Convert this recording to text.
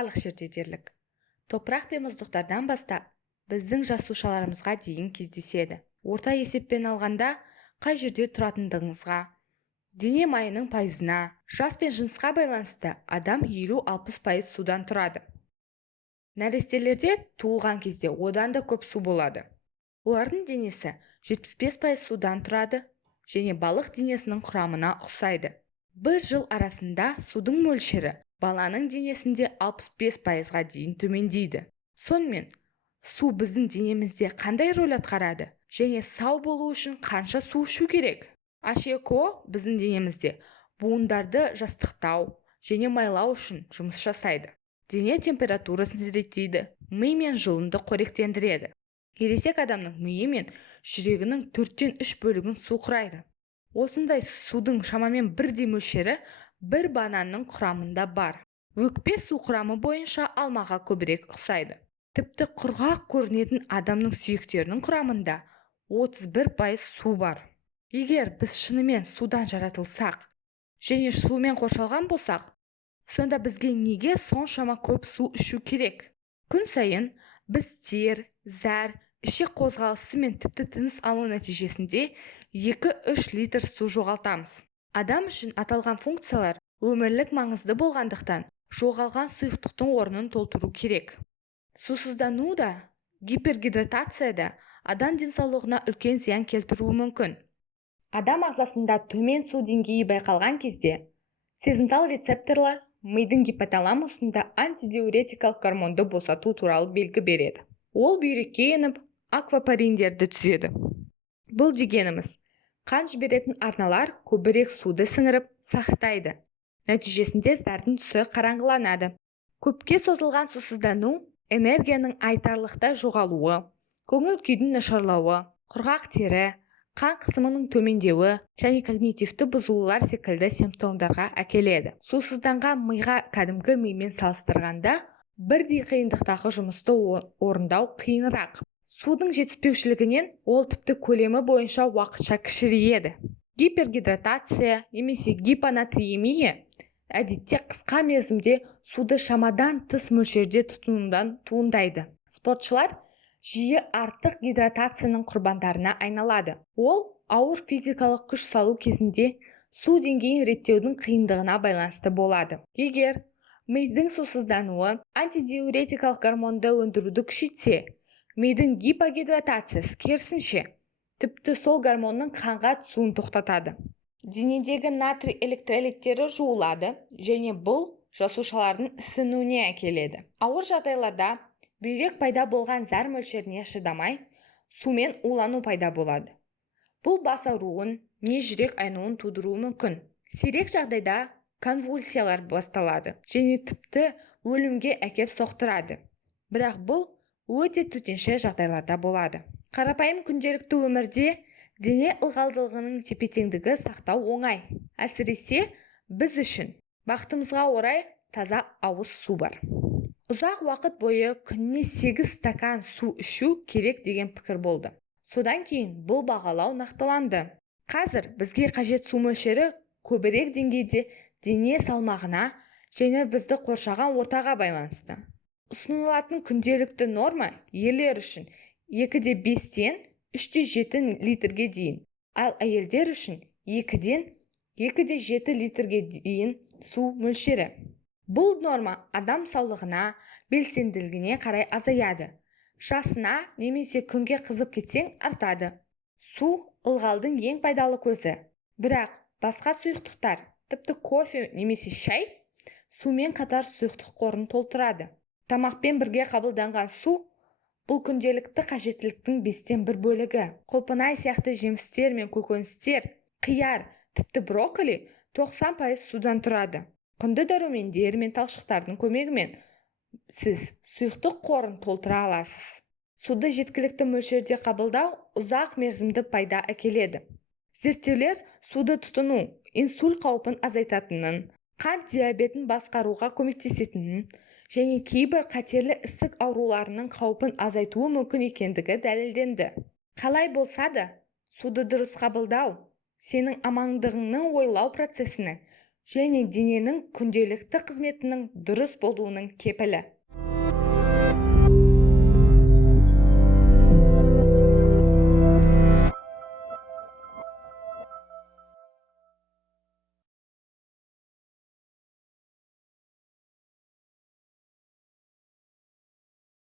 барлық жерде дерлік. Топырақ пен мұздықтардан бастап біздің жасушаларымызға дейін кездеседі. Орта есеппен алғанда, қай жерде тұратындығыңызға, дене майының пайызына, жас пен жынысқа байланысты адам 50-60% судан тұрады. Нәрестелерде туылған кезде одан да көп су болады. Олардың денесі 75% судан тұрады және балық денесінің құрамына ұқсайды. Бір жыл арасында судың мөлшері баланың денесінде 65%-ға дейін төмендейді. Сонымен, су біздің денемізде қандай рөл атқарады және сау болу үшін қанша су ішу керек? HECO біздің денемізде буындарды жастықтау және майлау үшін жұмыс жасайды. Дене температурасын реттейді, ми мен жұлынды қоректендіреді. Ересек адамның миы мен жүрегінің 4-3 бөлігін су құрайды. Осындай судың шамамен бірдей мөлшері бір бананның құрамында бар. Өкпе су құрамы бойынша алмаға көбірек ұқсайды. Тіпті құрғақ көрінетін адамның сүйектерінің құрамында 31% су бар. Егер біз шынымен судан жаратылсақ және сумен қоршалған болсақ, сонда бізге неге соншама көп су ішу керек? Күн сайын біз тер, зәр, ішек қозғалысы мен тіпті тыныс алу нәтижесінде 2-3 литр су жоғалтамыз. Адам үшін аталған функциялар өмірлік маңызды болғандықтан, жоғалған сұйықтықтың орнын толтыру керек. Сусыздану да, гипергидратация да адам денсаулығына үлкен зиян келтіруі мүмкін. Адам ағзасында төмен су деңгейі байқалған кезде, сезімтал рецепторлар мидың гипоталамусында антидиуретикалық гормонды босату туралы белгі береді. Ол бүйрекке еніп, аквапариндерді түзеді. Бұл дегеніміз, қан жіберетін арналар көбірек суды сіңіріп сақтайды. Нәтижесінде зәрдің түсі қараңғыланады. Көпке созылған сусыздану энергияның айтарлықтай жоғалуы, көңіл күйдің нашарлауы, құрғақ тері, қан қысымының төмендеуі және когнитивті бұзылулар секілді симптомдарға әкеледі. Сусызданған миға кәдімгі мимен салыстырғанда бірдей қиындықтағы жұмысты орындау қиынырақ. Судың жетіспеушілігінен ол тіпті көлемі бойынша уақытша кішірейеді. Гипергидратация немесе гипонатриемия әдетте қысқа мерзімде суды шамадан тыс мөлшерде тұтынудан туындайды. Спортшылар жиі артық гидратацияның құрбандарына айналады. Ол ауыр физикалық күш салу кезінде су деңгейін реттеудің қиындығына байланысты болады. Егер мидың сусыздануы антидиуретикалық гормонды өндіруді күшейтсе, мидың гипогидратациясы керісінше, тіпті сол гормонның қанға түсуін тоқтатады. Денедегі натрий электролиттері жуылады және бұл жасушалардың ісінуіне әкеледі. Ауыр жағдайларда бүйрек пайда болған зәр мөлшеріне шыдамай, сумен улану пайда болады. Бұл бас ауруын, не жүрек айнуын тудыруы мүмкін. Сирек жағдайда конвульсиялар басталады және тіпті өлімге әкеп соқтырады. Бірақ бұл өте төтенше жағдайларда болады. Қарапайым күнделікті өмірде дене ылғалдылығының тепе-теңдігі сақтау оңай. Әсіресе біз үшін бақытымызға орай таза ауыз су бар. Ұзақ уақыт бойы күніне 8 стакан су ішу керек деген пікір болды. Содан кейін бұл бағалау нақтыланды. Қазір бізге қажет су мөлшері көбірек деңгейде дене салмағына және бізді қоршаған ортаға байланысты. Ұсынылатын күнделікті норма ерлер үшін 2-5-тен 3-7 литрге дейін, ал әйелдер үшін 2-7 литрге дейін су мөлшері. Бұл норма адам саулығына, белсенділігіне қарай азаяды. Жасына немесе күнге қызып кетсең артады. Су ылғалдың ең пайдалы көзі. Бірақ басқа сұйықтықтар, тіпті кофе немесе шай, сумен қатар сұйықтық қорын толтырады. Тамақпен бірге қабылданған су бұл күнделікті қажеттіліктің 5-1 бөлігі. Құлпынай сияқты жемістер мен көкөністер, қияр, тіпті брокколи 90% судан тұрады. Құнды дәрумендер мен талшықтардың көмегімен сіз сұйықтық қорын толтыра аласыз. Суды жеткілікті мөлшерде қабылдау ұзақ мерзімді пайда әкеледі. Зерттеулер суды тұтыну инсульт қаупін азайтатынын, қант диабетін басқаруға көмектесетінін және кейбір қатерлі ісік ауруларының қаупін азайтуы мүмкін екендігі дәлелденді. Қалай болса да, суды дұрыс қабылдау сенің амандығыңның ойлау процесіне және дененің күнделікті қызметінің дұрыс болуының кепілі.